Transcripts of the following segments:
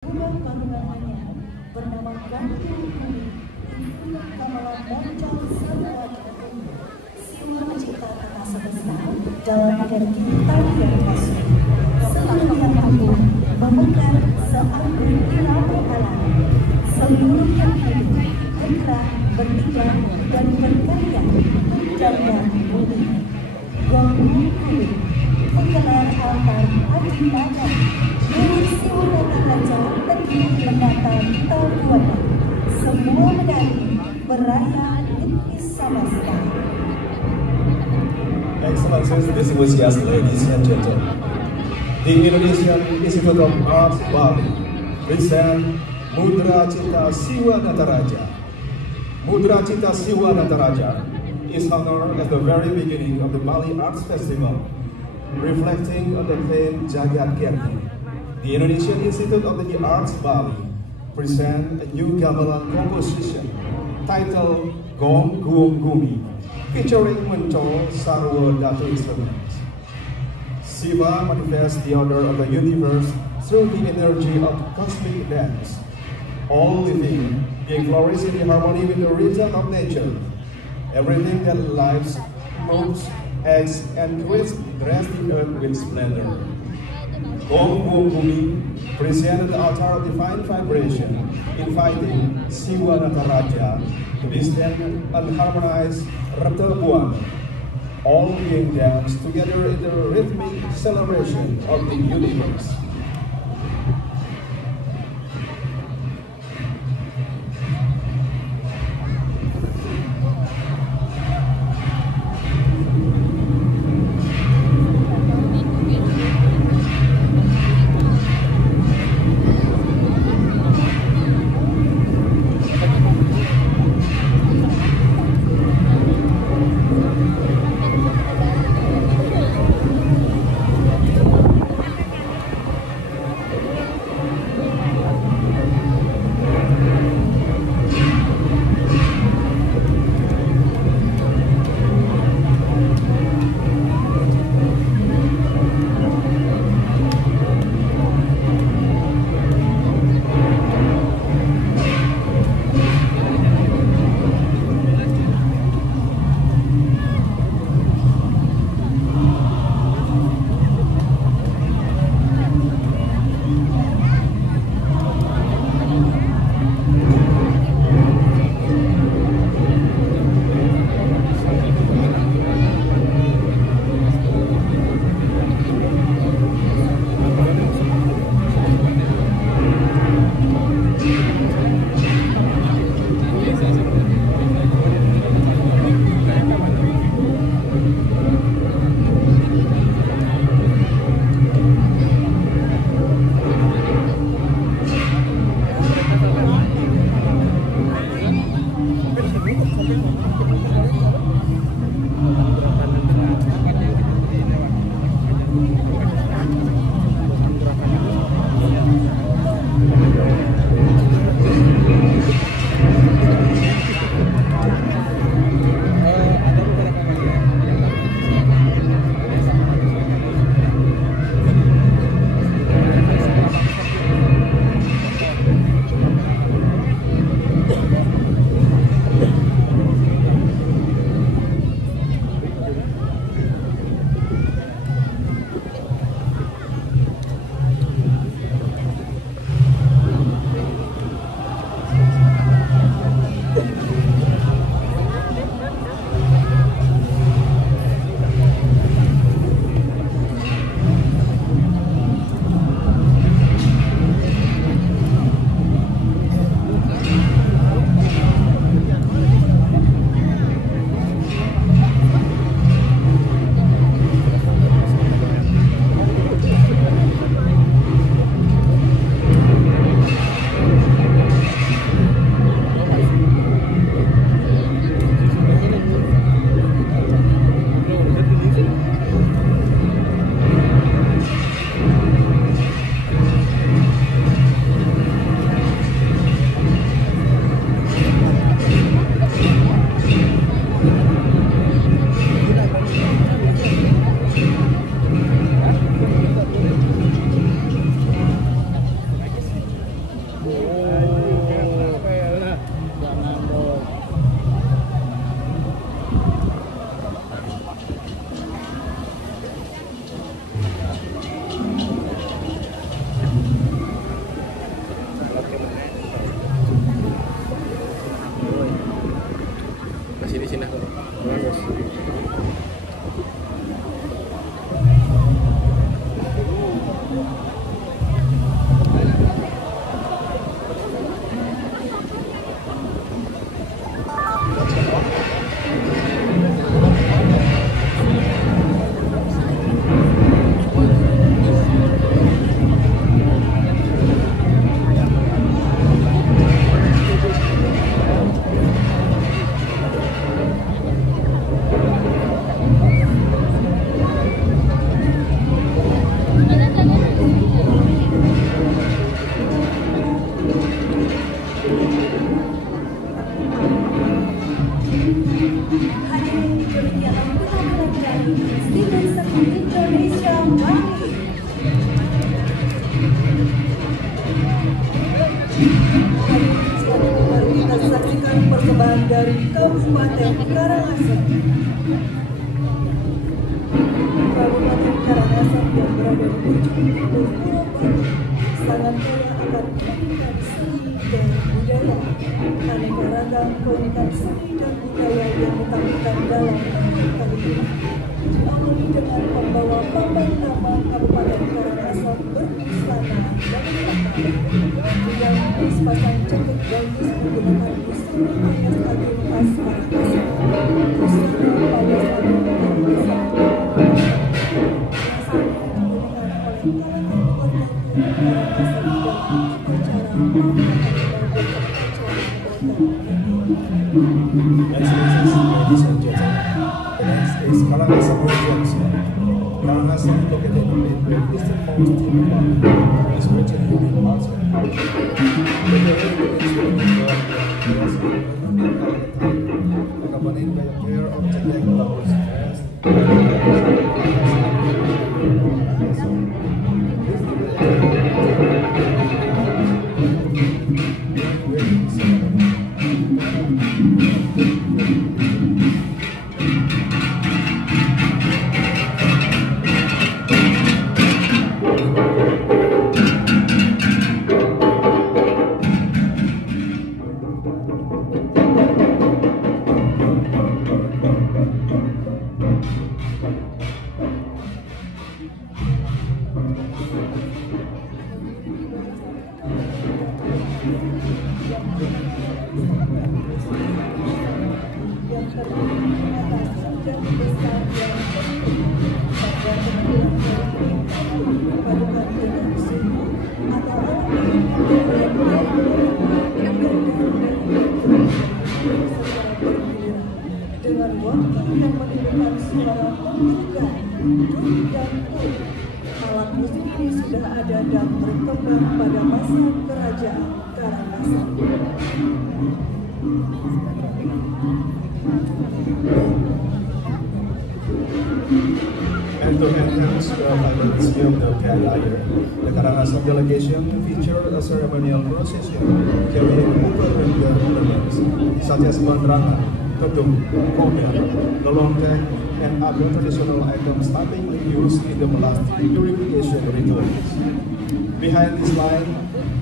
Bulan kandungannya bernama Gantung Bumi, Kamalan Bancang Samawati, Siwa mencipta tata semesta dalam energi tarian kosmik. Seluruh yang hidup memegang seanggun ilmu alam. Seluruh yang hidup bergerak, bertindak, dan berkarya dan bumi. Gong Bumi menggelar altar Adipana milik Siwa Nataraja Negeri Mendatang Tabuana. Semua medali beraya Nitpi Samasta. Excellencies, distinguished ladies and gentlemen, the Indonesian Institute of Arts Bali present Mudra Cita Siwa Nataraja. Mudra Cita Siwa Nataraja is honored at the very beginning of the Bali Arts Festival, reflecting on the theme Jagat Kirti. The Indonesian Institute of the Arts Bali present a new gamelan composition titled Gong Gumi, featuring Mencol Sarwa Datu instruments. Siva manifests the order of the universe through the energy of cosmic dance. All living being flourished in harmony with the rhythm of nature. Everything that lives, moves, acts, and creates dress the earth with splendor. Gong Bumi presents the altar of divine vibration, inviting Siwa Nataraja to descend and harmonize Rata Buana, all being danced together in the rhythmic celebration of the universe. Masih di sini. Persembahan dari Kabupaten Karangasem. Kabupaten Karangasem yang berada di ujung timur Pulau Bali sangat kaya akan keunikan seni dan budaya. Aneka ragam keunikan seni dan budaya yang ditampilkan dalam konser kali ini diawali dengan pembawa papan nama Kabupaten Karangasem berbusana dan pakaian dengan sepasang jaket bagus menggunakan busana alias agung khas Karangasem. Busana alias agung Karangasem biasanya digunakan oleh kalangan keluarga Karangasem dalam upacara Ladies and gentlemen, the next is Karangasem Junction. Karangasem located in the easternmost tip of Bali is virtually unique also. Accompanied by a pair of Cendek lovers dressed dengan waktu yang menimbulkan suara menggugah, duk dan pun. Alat musik ini sudah ada dan berkembang pada masa kerajaan Karangasem. And to enhance the vibrancy of the attire, the Karangasem delegation featured a ceremonial procession carrying multiple ornaments such as bandrangan, kedung, kopel, gelondek, and other traditional items typically used in the monastic purification rituals. Behind this line,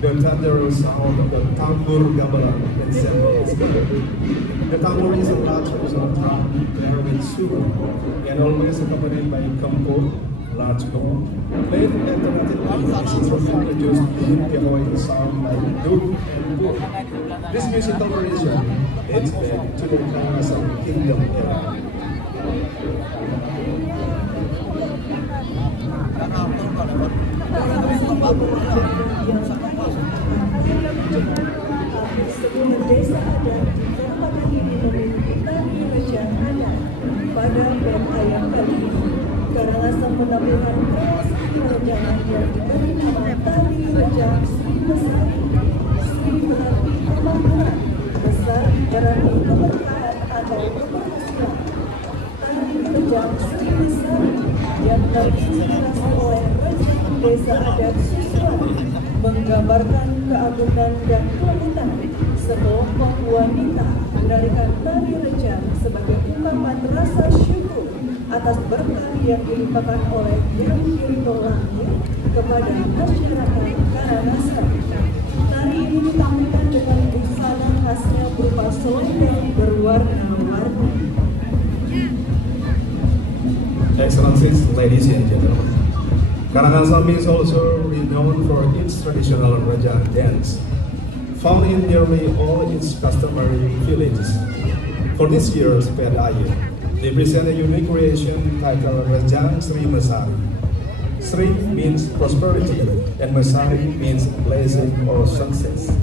the thunderous sound of the tambur gamelan ensemble is heard. The tambur is a large personal drum paired with sugar and always accompanied by kempul, large gong, played alternatively to produce deep echoing sound like duk and puk. This musical tradition dates back to the Karangasem Kingdom era. Sebuah desa adat di kabupaten ini memiliki tari rejang adat. Pada band ayam kali ini, Karangasem menampilkan kreasi peregangan yang diberi nama tari rejang Sri Besari. Sri berarti kemakmuran, besar berarti keberkahan atau keberhasilan. Tari rejang Sri Besari yang terinspirasi oleh rejang desa adat Susuan menggambarkan menggambarkan keagungan dan kelembutan sekelompok wanita menarikan tari rejang sebagai ungkapan rasa syukur atas berkah yang dilimpahkan oleh Yang Dirito Langit kepada masyarakat Karangasem. Tari ini ditampilkan dengan busana khasnya berupa selendang berwarna-warni. Excellencies, ladies and gentlemen, Karangasem is also renowned for its traditional Rejang dance, found in nearly all its customary villages. For this year's Pedaya, they present a unique creation titled Rejang Sri Mesari. Sri means prosperity and Mesari means blessing or success.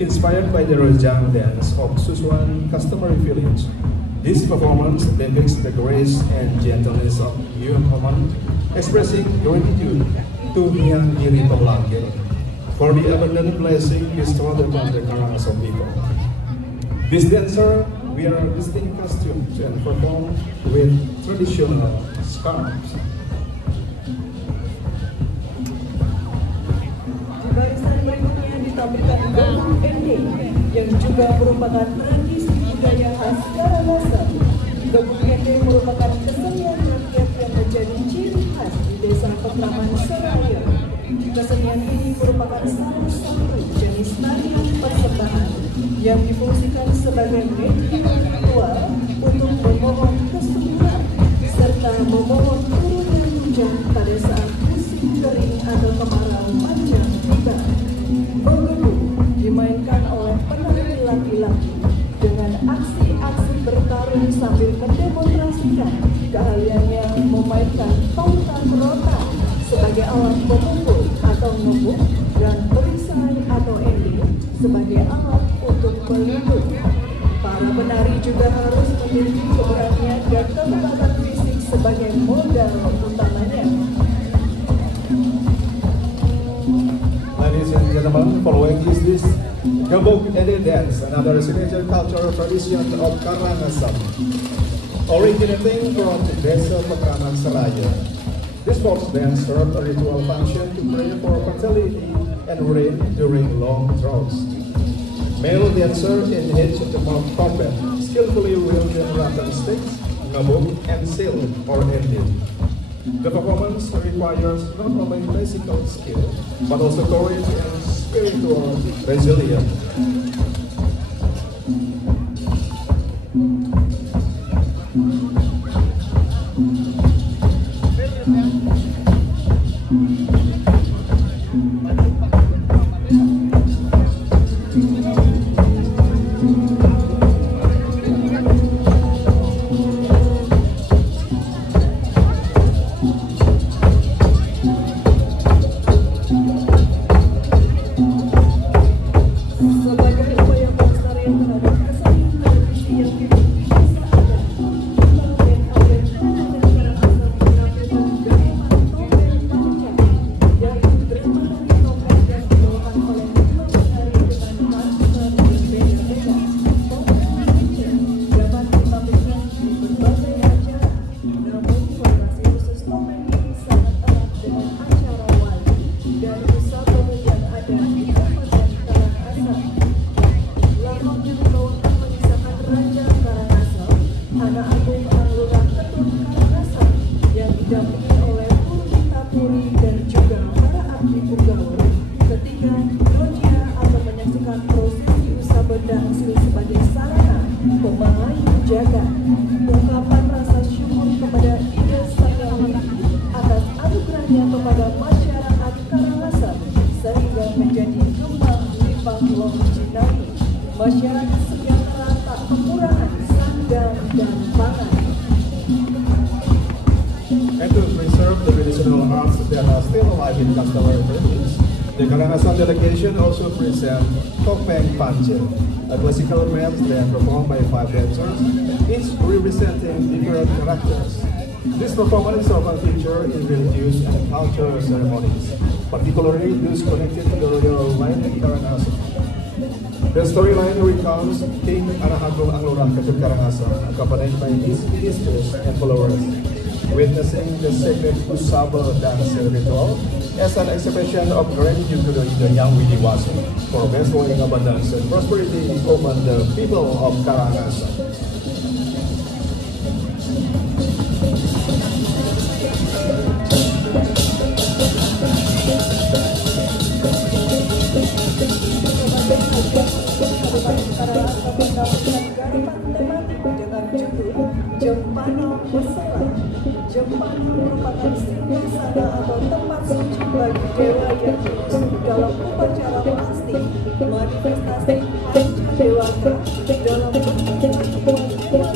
Inspired by the Rejang dance of Susuan customary village, this performance depicts the grace and gentleness of young woman, expressing gratitude to Yang Dirito Langit for the abundant blessing bestowed upon the Karangasem people. This dancer wear distinct costumes and perform with traditional scarves. Di barisan berikutnya ditampilkan Gabung Ending yang juga merupakan tradisi budaya khas Karangasem. Gabung Ending merupakan kesenian rakyat yang menjadi ciri khas di Desa Petraman Seraya. Kesenian ini merupakan salah satu jenis tarian persembahan yang difungsikan sebagai media ritual untuk memohon kesuburan serta memohon turunnya hujan pada saat musim kering atau kemarau panjang tiba. Bergebu dimainkan oleh penari laki-laki dengan aksi-aksi bertarung sambil mendemonstrasikan keahliannya memainkan tongkat rotan sebagai alat memukul atau ngebuk dan perisai atau ending sebagai alat untuk melindung. Para penari juga harus memiliki keberanian dan kekuatan fisik sebagai modal utamanya. Ladies and gentlemen, following is this Gabung Ending dance, another signature cultural tradition of Karangasem, originating from the Desa Petraman Seraya. This folk dance served a ritual function to pray for fertility and rain during long droughts. Male dancer engaged the mouth trumpet, skillfully wielding rattan sticks, ngabung, and seal or ending. The performance requires not only physical skill, but also courage and spiritual resilience. Masyarakat sejahtera tak kekurangan sandang dan pangan. And to preserve the traditional arts that are still alive in customary villages, the Karangasem delegation also present Topeng Pancen, a classical dance that performed by 5 dancers, each representing different characters. This performance is often featured in religious and cultural ceremonies, particularly those connected to the royal line in Karangasem. The storyline recounts King Anahagung Anglurah Ketut Karangasem, accompanied by his ministers and followers, witnessing the sacred Usaba dance ritual as an expression of gratitude to the Yang Widi Wasi for bestowing abundance and prosperity upon the people of Karangasem. Jempana Pesela. Jempana merupakan singgasana atau tempat suci bagi dewa yang diusung dalam upacara pasti manifestasi panca dewata dalam bentuk dewa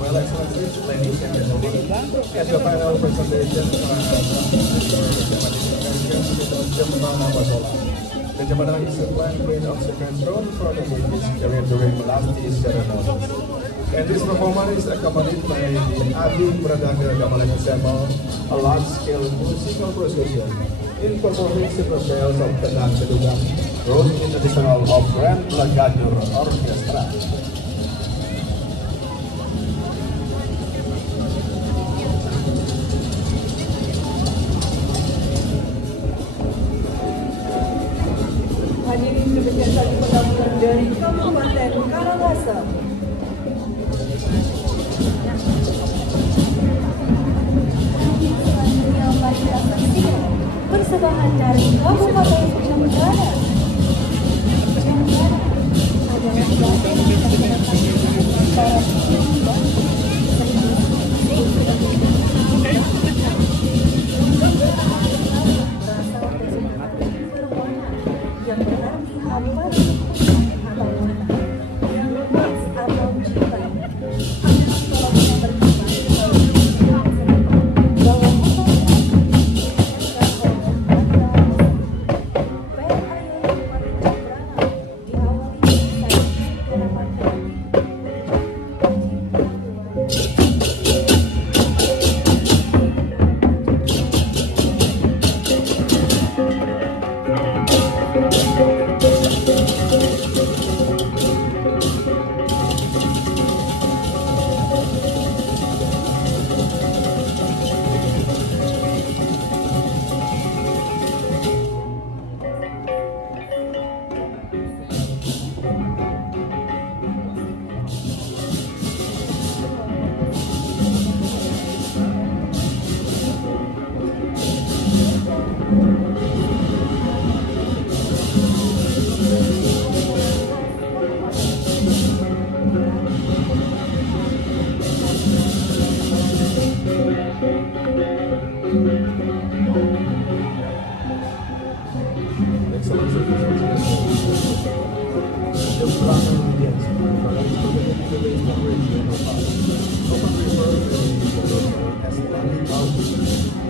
Well, Excellencies, ladies and gentlemen, at the final presentation, Jempana Pesela. The Jempana is a plant made of sacred stone from the Buddhist carried during Melasti ceremonies. And this performance is accompanied by the Adi Pradana Gamelan Ensemble, a large-scale musical procession in performing several styles of Kendang Kedungan, brought in additional of Grand Lagadur Orchestra. Hadirin demikian tadi penampilan dari Kabupaten Karangasem. Yang paling saksikan persembahan dari Kabupaten Jemberana. Jemberana adalah bagian yang berarti hampa atau mana yang lepas atau cinta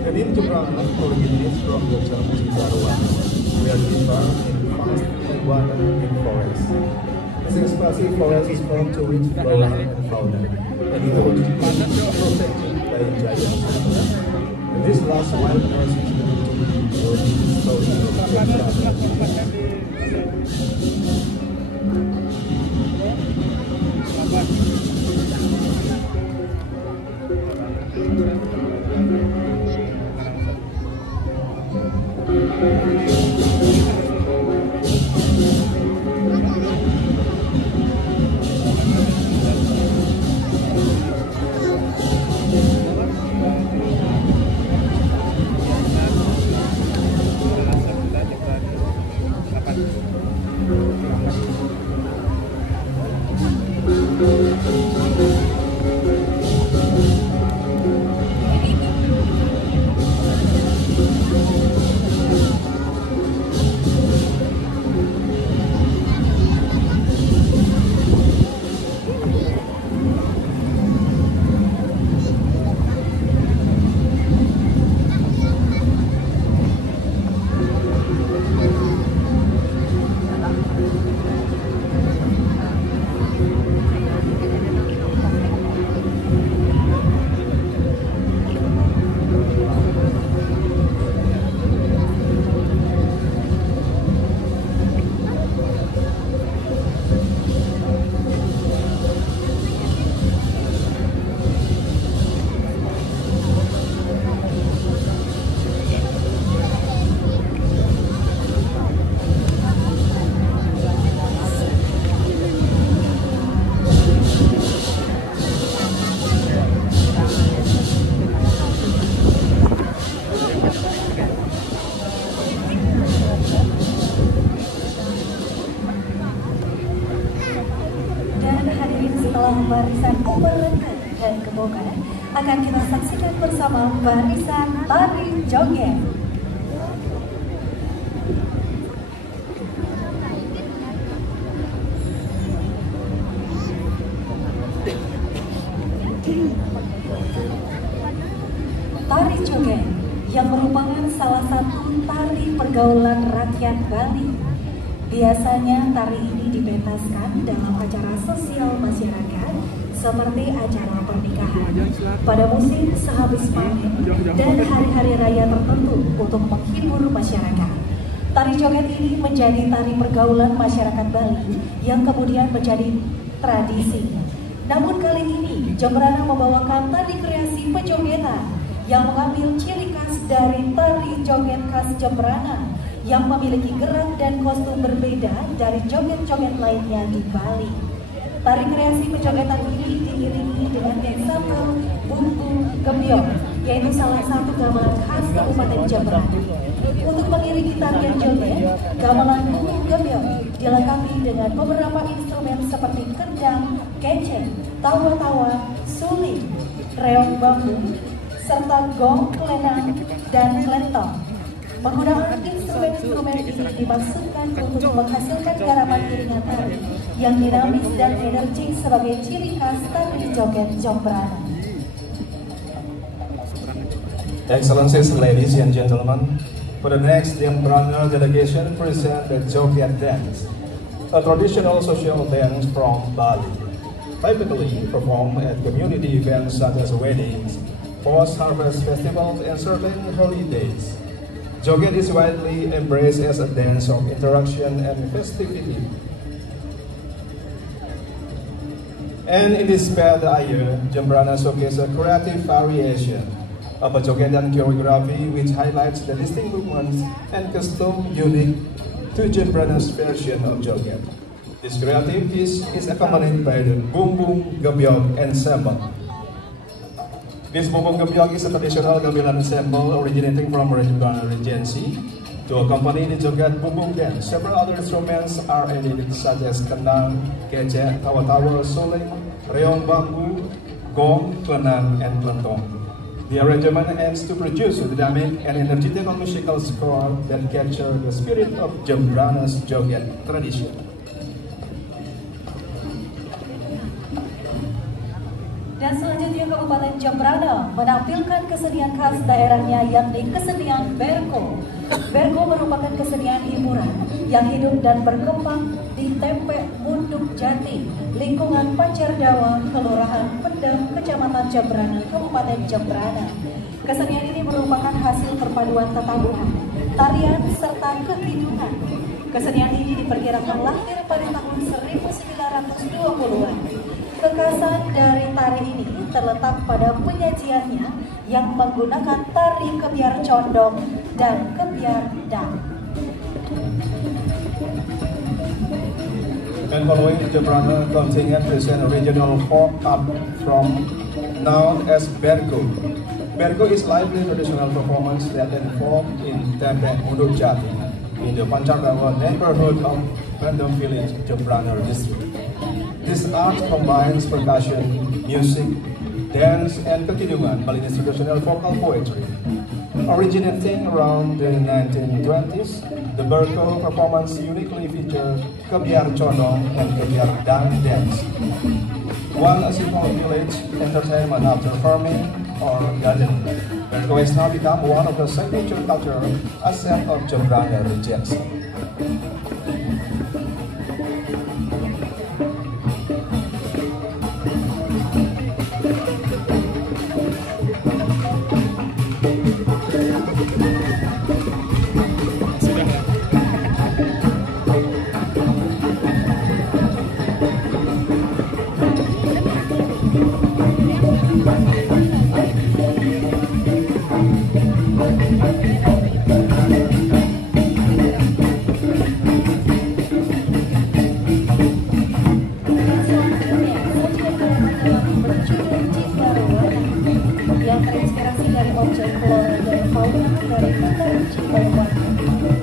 And in Jemberana, originates from the Chinese Darwa, where we found in fast and water in forest. This expansive forest is home to rich flora and fauna, and it holds protected by giant animals. And this last wild earth is believed to be the story of Jemberana. saksikan bersama barisan tari joget. Tari joget yang merupakan salah satu tari pergaulan rakyat Bali. Biasanya tari ini dipentaskan dalam acara sosial masyarakat seperti acara pernikahan, pada musim sehabis panen, dan hari-hari raya tertentu untuk menghibur masyarakat. Tari joget ini menjadi tari pergaulan masyarakat Bali yang kemudian menjadi tradisi. Namun kali ini Jembrana membawakan tari kreasi pejogetan yang mengambil ciri khas dari tari joget khas Jembrana yang memiliki gerak dan kostum berbeda dari joget-joget lainnya di Bali. Tari kreasi pejogetan ini diiringi dengan ensemble bumbu gembyong, yaitu salah satu gamelan khas Kabupaten Jembrana. Untuk mengiringi tarian joget, gamelan bumbu gembyong dilengkapi dengan beberapa instrumen seperti kendang, keceng, tawa-tawa, suling, reog bambu, serta gong, kelenang, dan klentong. Penggunaan instrumen-instrumen ini dimaksudkan untuk menghasilkan garapan iringan tari yang dinamis dan energik sebagai ciri khas tari joget Jembrana. Excellencies, ladies and gentlemen, for the next Jembrana delegation present the Joget dance, a traditional social dance from Bali, typically performed at community events such as weddings, post-harvest festivals, and certain holidays. Joget is widely embraced as a dance of interaction and festivity. And in this year, Jembrana showcases a creative variation of a jogetan choreography which highlights the distinct movements and costume unique to Jembrana's version of joget. This creative piece is accompanied by the Bumbung Gembyong ensemble. This Bumbung Gembyong is a traditional gamelan ensemble originating from Jembrana Regency. To accompany the joget bumbung dance, several other instruments are added such as kendang, kecek, tawa-tawa, suling, reog bambu, gong, kelenang, and klentong. The arrangement aims to produce a dynamic and energetic musical score that captures the spirit of Jembrana's joget tradition. Dan selanjutnya Kabupaten Jembrana menampilkan kesenian khas daerahnya yakni kesenian Berko. Berko merupakan kesenian hiburan yang hidup dan berkembang di Tempek Munduk Jati, lingkungan Pancardawa, Kelurahan Pendem, Kecamatan Jembrana, Kabupaten Jembrana. Kesenian ini merupakan hasil perpaduan tatabuhan, tarian, serta kehidupan. Kesenian ini diperkirakan lahir pada tahun 1920-an. Kekhasan dari tari ini terletak pada penyajiannya yang menggunakan tari kebiar condong dan kebiar dang. And following the Jembrana contingent present a regional folk art from known as Berko. Berko is lively traditional performance that involved in Tempek Munduk Jati in the Pancardawa neighborhood of Pendem Village, Jembrana district. This art combines percussion, music, dance, and kekidungan, Balinese traditional vocal poetry. Originating around the 1920s, the Berko performance uniquely features kebiar condong and kebiar dang dance. One a simple village entertainment after farming or gardening, Berko has now become one of the signature cultural assets of Jembrana Regency. Yang terinspirasi dari objek flora dan fauna dari kota Cirebon.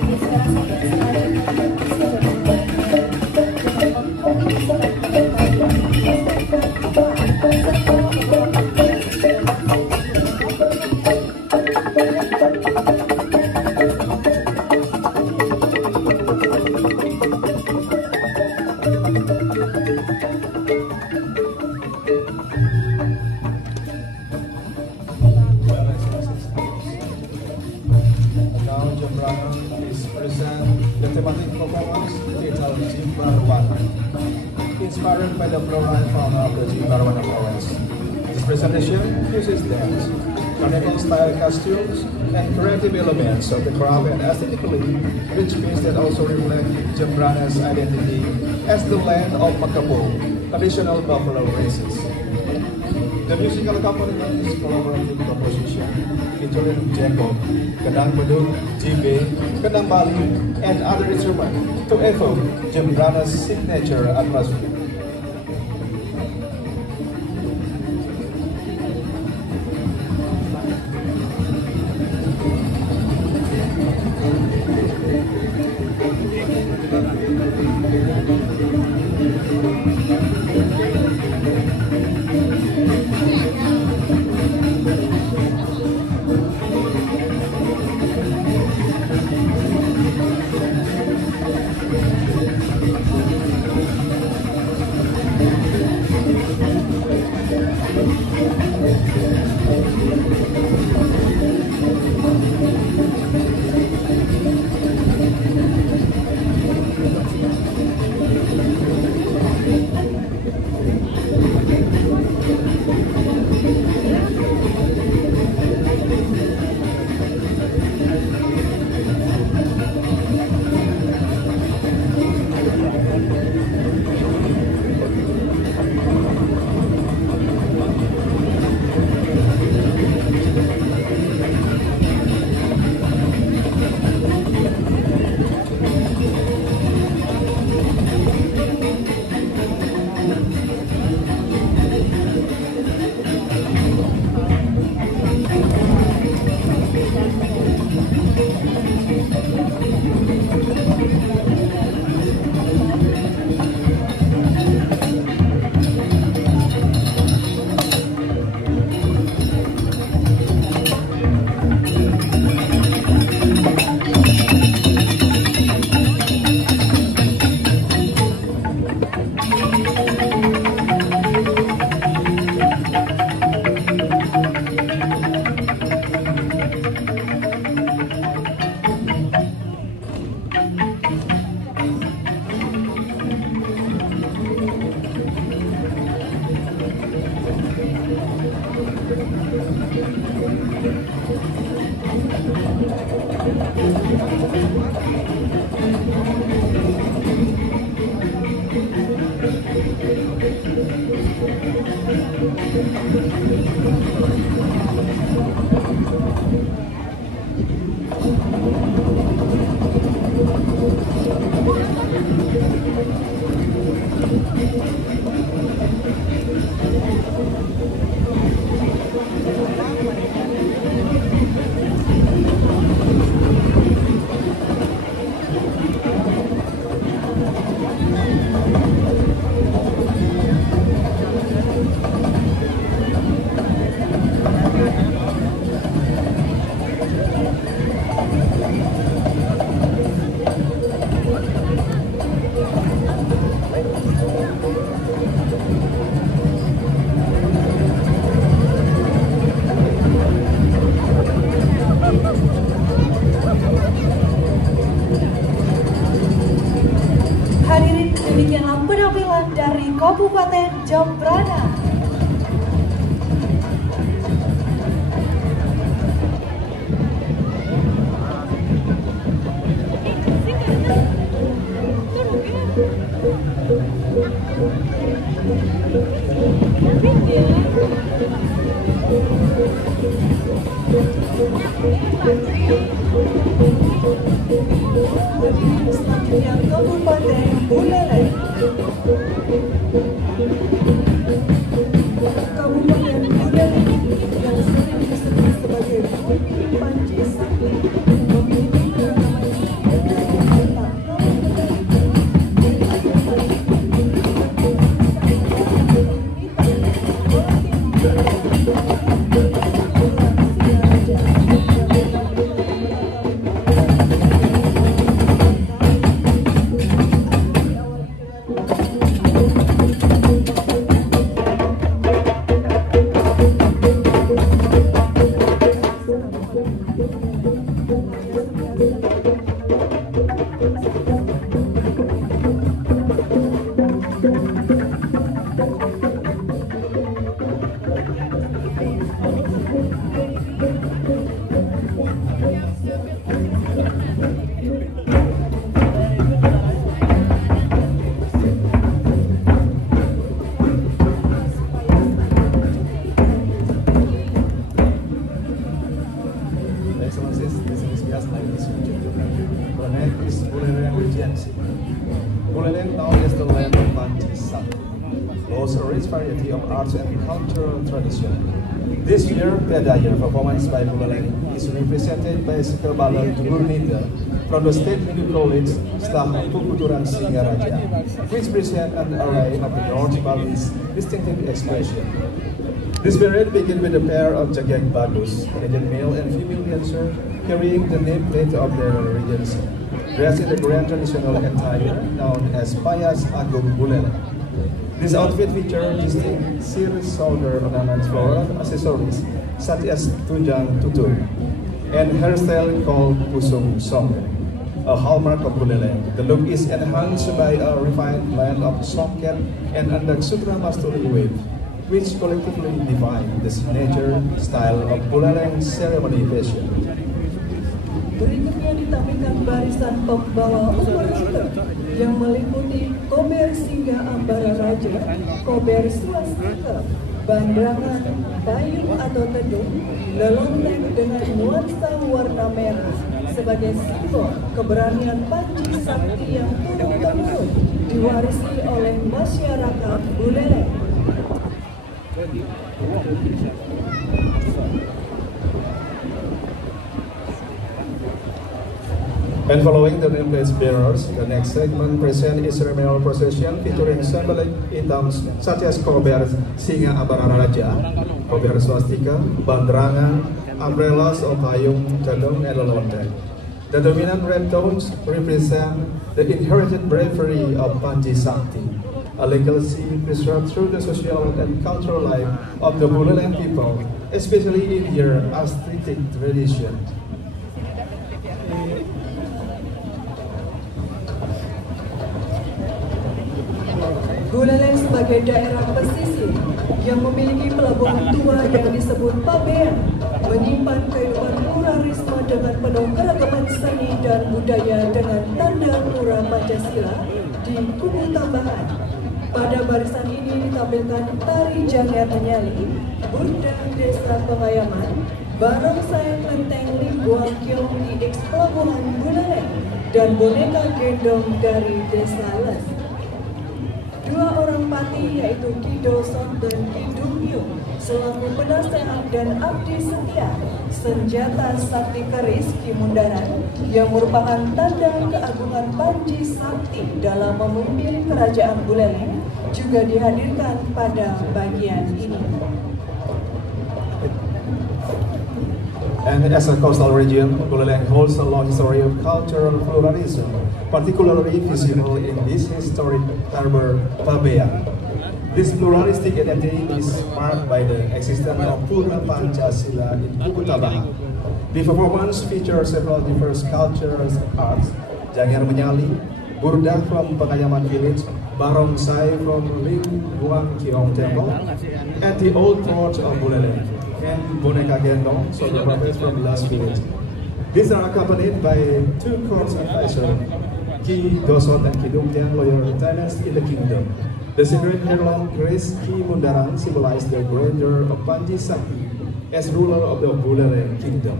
Inspirasi yang selanjutnya dengan mengkombinasikan thematic performance titled Jimbarwana, inspired by the floral fauna of the Jimbarwana forest. This presentation uses dance, carnival-style costumes, and creative elements of the craft and aesthetically rich piece that also reflect Jembrana's identity as the land of Makapul, traditional buffalo races. The musical accompaniment is collaborative composition featuring Jeko, Kendang Beduk, Jibe, Kendang Bali, and other instruments to evoke Jembrana's signature atmosphere. Demikianlah penampilan dari Kabupaten Jembrana. Selanjutnya Kabupaten Buleleng. Kabupaten Buleleng yang sering disebut sebagai Bumi Panji Sakti memiliki keragaman tentang Thank you. Regency. Buleleng, known as the land of Panji Sakti, boasts a rich variety of arts and cultural tradition. This year, Piadaya performance by Buleleng is represented by Sekebalan Burnida from the State Hindu College, Staf Pukuturan Singaraja, which present an array of the North Bali's distinctive expression. This parade begins with a pair of Jagek Badus, Indian male and female dancer, carrying the nameplate of their regency, dressed in the grand traditional attire known as Payas Agung Buleleng. This outfit features distinct series shoulder ornament floral accessories such as tunjang tutur and hairstyle called pusung songket, a hallmark of Buleleng. The look is enhanced by a refined blend of songket and Andak Sutra Masturi wave, which collectively define the signature style of Buleleng ceremony fashion. Berikutnya ditampilkan barisan pembawa upacara yang meliputi kober Singa Ambara Raja, kober swastika, bandrangan, payung atau tedung, lelonteng dengan nuansa warna merah sebagai simbol keberanian Panji Sakti yang turun-temurun diwarisi oleh masyarakat Buleleng. And following the nameplate bearers, the next segment present is ceremonial procession featuring symbolic items such as kober Singa Ambara Raja, kober swastika, bandrangan, umbrellas or payung, tedung, and lelonteng. The dominant red tones represent the inherited bravery of Panji Sakti, a legacy preserved through the social and cultural life of the Buleleng people, especially in their aesthetic tradition. Buleleng sebagai daerah pesisir yang memiliki pelabuhan tua yang disebut Pabean, menyimpan kehidupan pluralisme dengan penuh keragaman seni dan budaya dengan tanda murah Pancasila di kubu tambahan. Pada barisan ini ditampilkan tari Jangir Menyali, Bundang Desa Pengayaman, barongsai Klenteng Limbuang Kiong di eks pelabuhan Buleleng, dan boneka gendong dari Desa Les. Dua orang pati yaitu Ki Doson dan Ki Dumyo selaku penasehat dan abdi setia, senjata sakti keris Ki Mundaran yang merupakan tanda keagungan Panji Sakti dalam memimpin kerajaan Buleleng juga dihadirkan pada bagian ini. And as a coastal region, Buleleng holds a long history of cultural pluralism, particularly visible in this historic harbor, Pabean. This pluralistic identity is marked by the existence of Purna Pancasila in Kubu Tambahan. The performance features several diverse cultures arts, Jangir Menyali, Burdah from Pengayaman village, barongsai from Limbuang Kiong Temple, at the old port of Buleleng, and boneka gendong, so the prophets from last village. These are accompanied by two court advisors, Ki Doson and Ki Dumtian, loyal retainers in the kingdom. The sacred heirloom grace Ki Mundaran symbolize the grandeur of Panji Sakti as ruler of the Buleleng kingdom.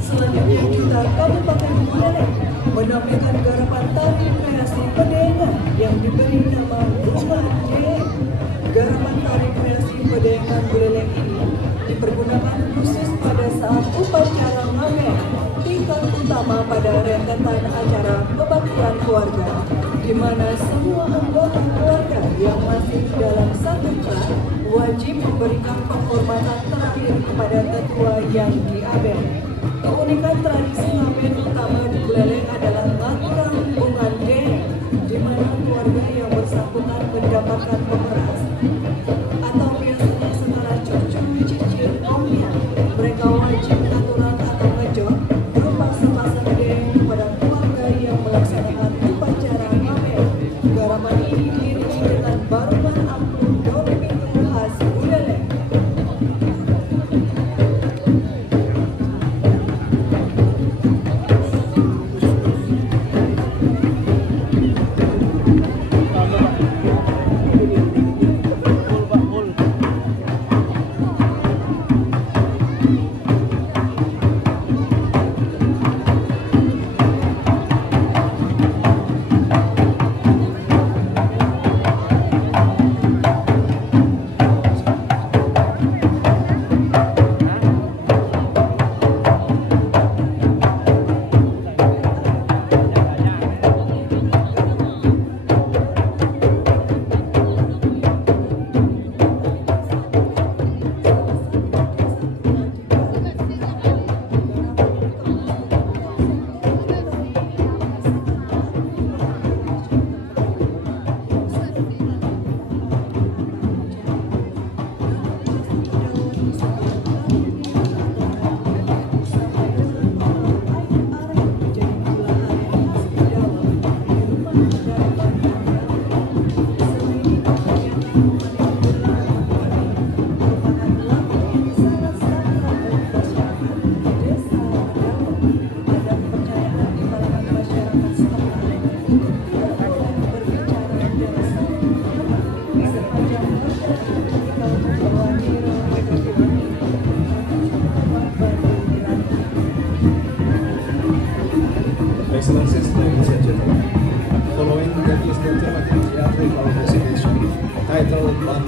Selanjutnya kita Kabupaten Buleleng menampilkan garapan tari kreasi Pedengan yang diberi nama Bunga Deng. Garapan tari kreasi Pedengan Buleleng ini dipergunakan khusus pada saat upacara ngamen, tingkat utama pada rentetan acara kebaktian keluarga, di mana semua anggota keluarga yang masih dalam satu klan wajib memberikan penghormatan terakhir kepada tetua yang diabaikan. Keunikan tradisi ngamen utama di Buleleng adalah ngaturan bunga deng, di mana keluarga yang bersangkutan mendapatkan pemeras atau biasanya setara cucu, cicit, omnya. Mereka wajib aturan atau ngejot berupa sepasang deng kepada keluarga yang melaksanakan upacara ngamen. Garapan ini diiringi dengan baruman amplop daun pintu khas Buleleng.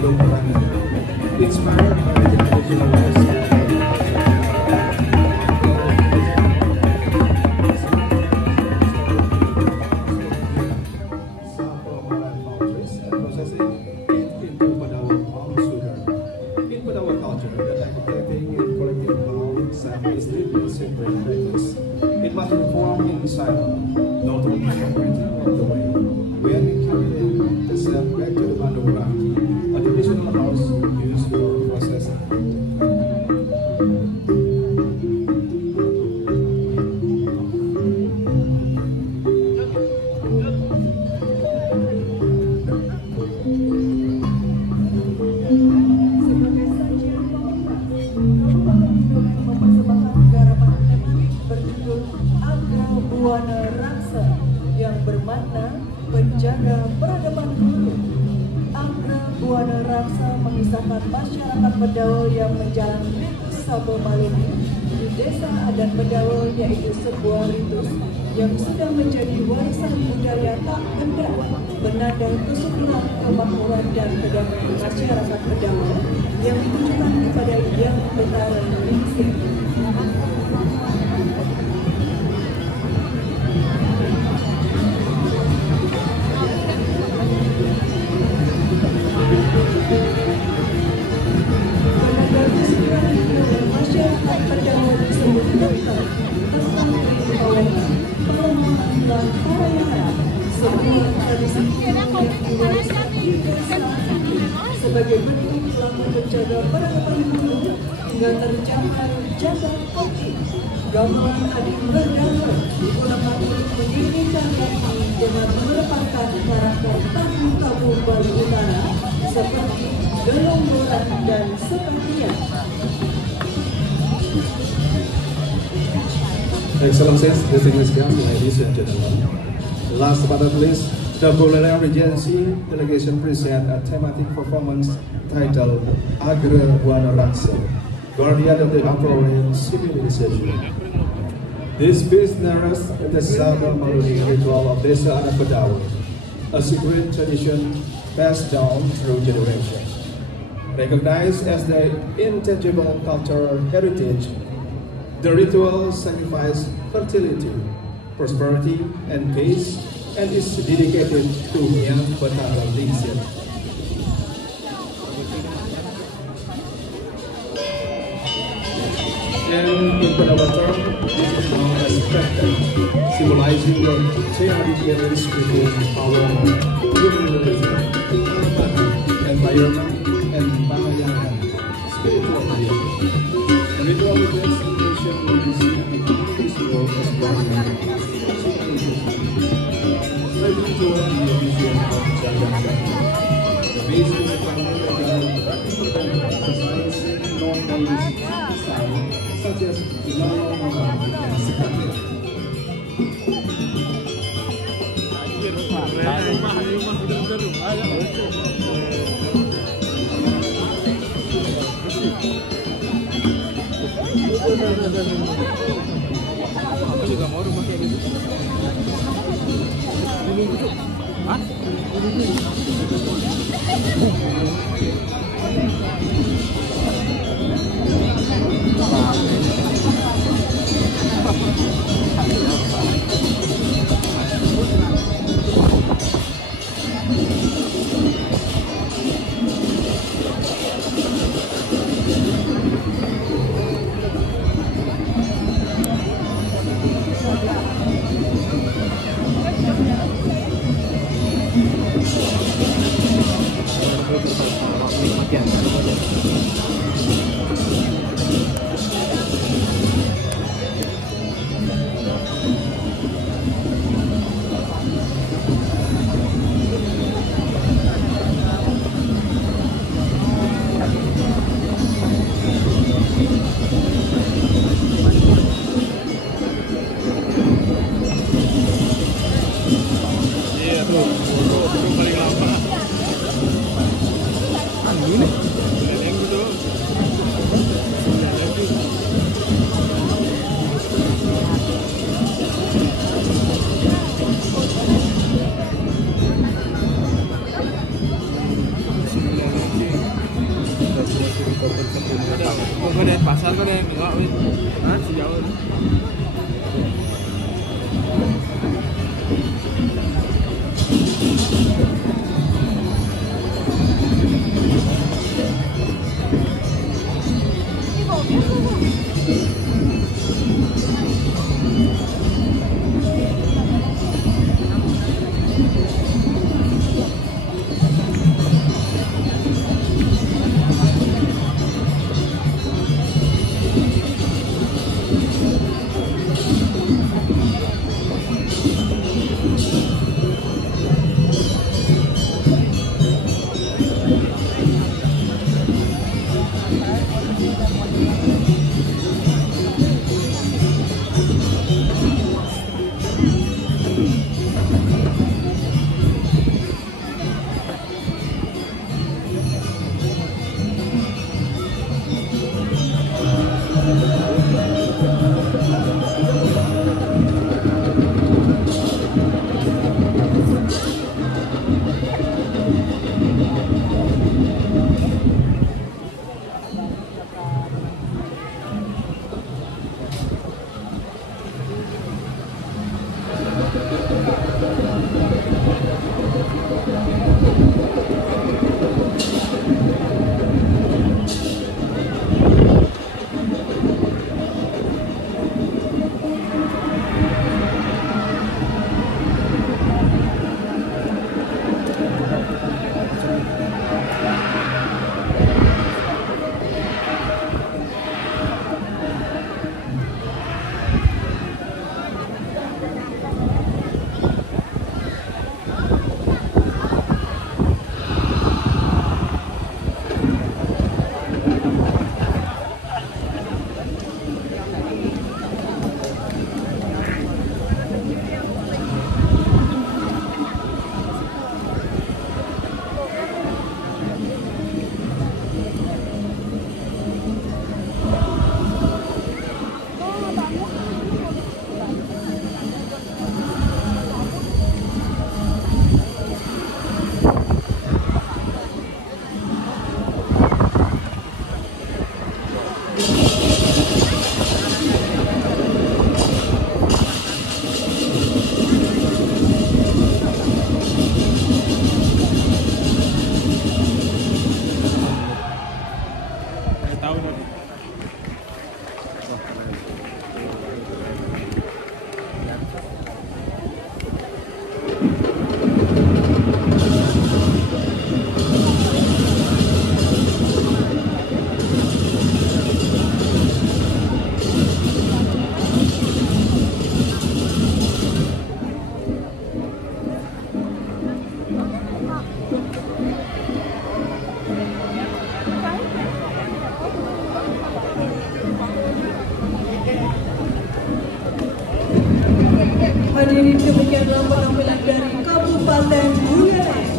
Loparana, inspired by the traditional lifestyle. It must perform in silence, not only operating on the way. When we carry the self back to the Mandora, a traditional house used for processing. Buana Raksa yang bermakna penjaga peradaban dulu. Anggra Buana Raksa mengisahkan masyarakat Bedawa yang menjalani ritus Sabo Malini di desa adat Bedawa, yaitu sebuah ritus yang sudah menjadi warisan budaya tak benda, menandai kesuburan, kemakmuran dan kedamaian masyarakat Bedawa yang ditujukan kepada Yang Betara Indonesia. Masyarakat Bedawa disebut Betal, dan perayaan sebuah tradisi yang diwariskan di desa sebagai bentuk telah menjaga peradaban dulu hingga terjaga jaga kopi. Gamelan Adi Berdana digunakan untuk mendirikan ini dengan merupakan karakter tabu-tabu Bali Utara seperti gelonggoran dan sepertinya. Excellencies, distinguished guests, ladies and gentlemen. Last but not least, the Buleleng Regency delegation present a thematic performance titled Anggra Buana Raksa, Guardian of the Afro-Oriental Civilization. This piece narrates the Sabo Malini ritual of Desa Adat Bedawa, a secret tradition passed down through generations. Recognized as the intangible cultural heritage, the ritual signifies fertility, prosperity, and peace, and is dedicated to Yang Betara Lingxia. And in Bedawa term, this is known as Praktek, symbolizing the chaotic balance between power, human religion, environment, and Bahayangan, spiritual ideal. The ritual reflects the legacy of this world as guardian of striving toward the vision of Jagannath. The basis of emphasizing non-dualistic style such as Ilala and Sikapura. Aku juga mau rumah kayak gitu. Hah? Kabupaten Buleleng.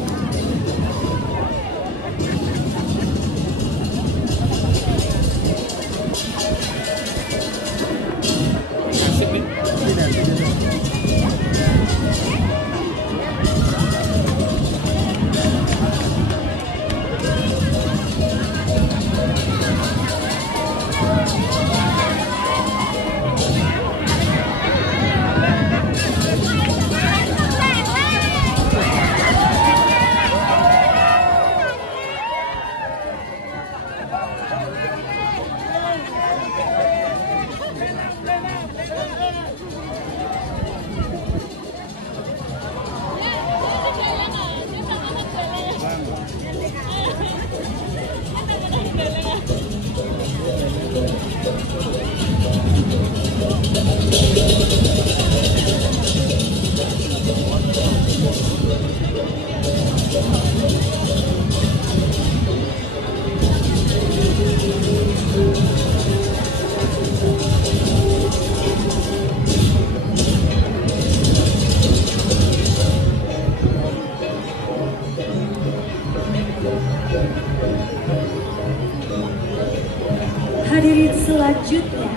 Hadirin selanjutnya,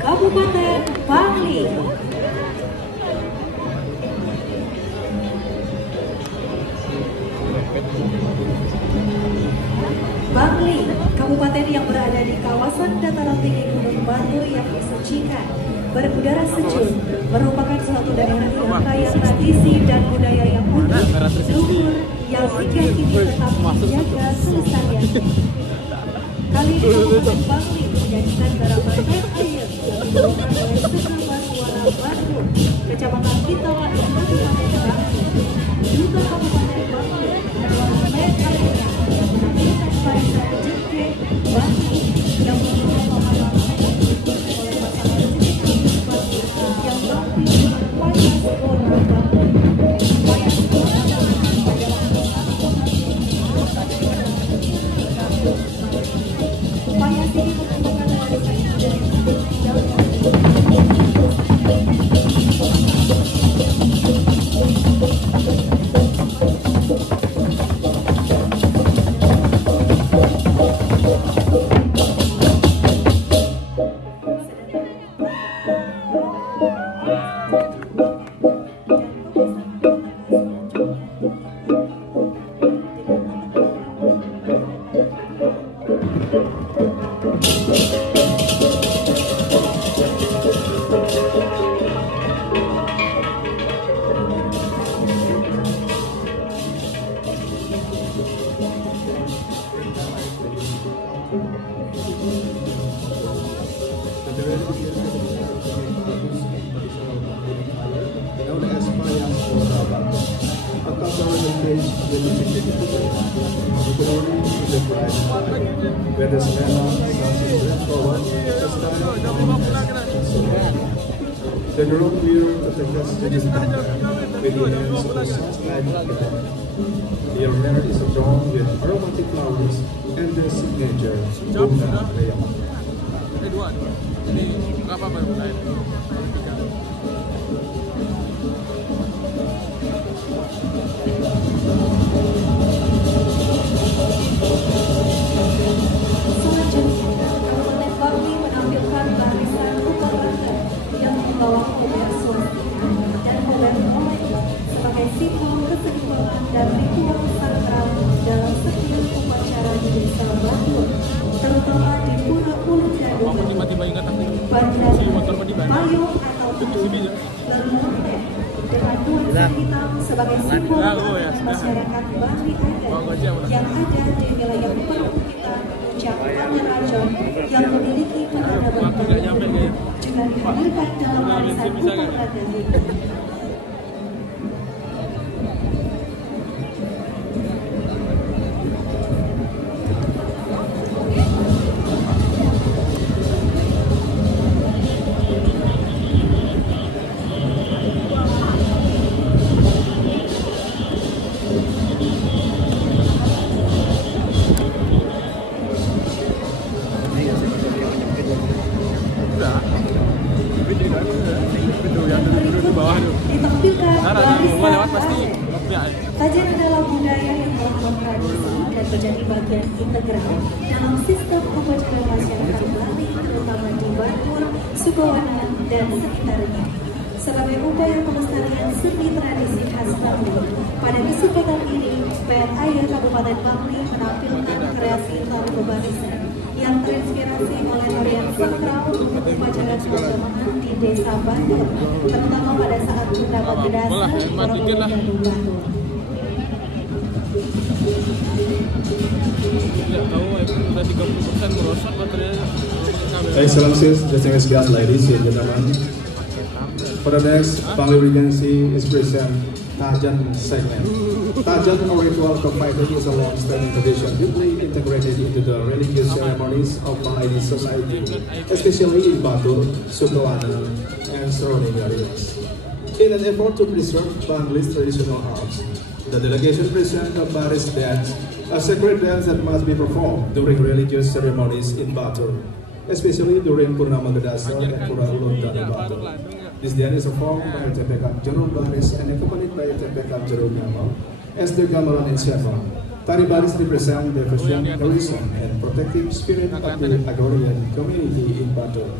Kabupaten Bangli. Bangli, kabupaten yang berada di kawasan dataran tinggi Gunung Batur yang disucikan, berudara sejuk, merupakan suatu daerah yang kaya tradisi dan budaya yang unik, luhur, yang hingga kini tetap menjaga kelestariannya. Kali ini Kabupaten Bangli menjadikan garapan air yang dikeluarkan oleh Sekretaris Suara Bandung, Kecamatan Kitawa, Kabupaten Bangli. Juga Kabupaten Bangli adalah mekarnya yang menampilkan barisan jengke Bangli yang merupakan pemahaman oleh pasangan jengke Bangli yang tampil dengan wajah sekolah Bangli. Wayang sekolah adalah upaya sini merupakan warisan The road will protect us with the hands of the sunlight. The aroma is adorned with aromatic flowers and the signature bunga reyang. Ini berapa lain? Selanjutnya, Kabupaten Bangli menampilkan barisan upacara yang membawa kober swastika dan kober oleh sebagai simbol keseimbangan dan ritual sakral dalam setiap upacara di desa Batur, terutama di Pura Ulu Gadungan, Bandar, Payung atau Tujuh, Lermonten, dengan nuansa hitam sebagai simbol masyarakat Bangli adat yang ada di wilayah perbukitan Puncak Pangerajon yang memiliki peradaban Bangli juga dihadirkan dalam warisan upacara ini. Video yang dulu di bawah tuh. Kajian adalah budaya yang melakukan tradisi dan menjadi bagian integral dalam sistem upacara masyarakat Bali, terutama di Batur, Sukowana, dan sekitarnya. Sebagai upaya pelestarian seni tradisi khas Bali, pada kesempatan ini, PNAY Kabupaten Bali menampilkan kreasi tari barisan yang terinspirasi oleh tarian sakral untuk upacara keagamaan di Desa Batur, terutama pada saat mendapat gedasa di Probolinggo Batur. Excellencies, distinguished guests, ladies and gentlemen. For the next, Bali Regency is present Tajan segment. Tajan, or ritual fighting, is a long-standing tradition deeply integrated into the religious ceremonies of Bali society, especially in Batur, Sukowana, and surrounding areas. In an effort to preserve Bali's traditional arts, the delegation presented a Baris dance, a sacred dance that must be performed during religious ceremonies in Batur, especially during Purnama Gedasa and Pura Ulun Dana Batur. This dance is performed by Tempekan Jarum Baris and accompanied by Tempekan Jarum Yamal as the gamelan in Siapa. Tari Baris represent the Christian heroism and protective spirit of the agrarian community in Batur.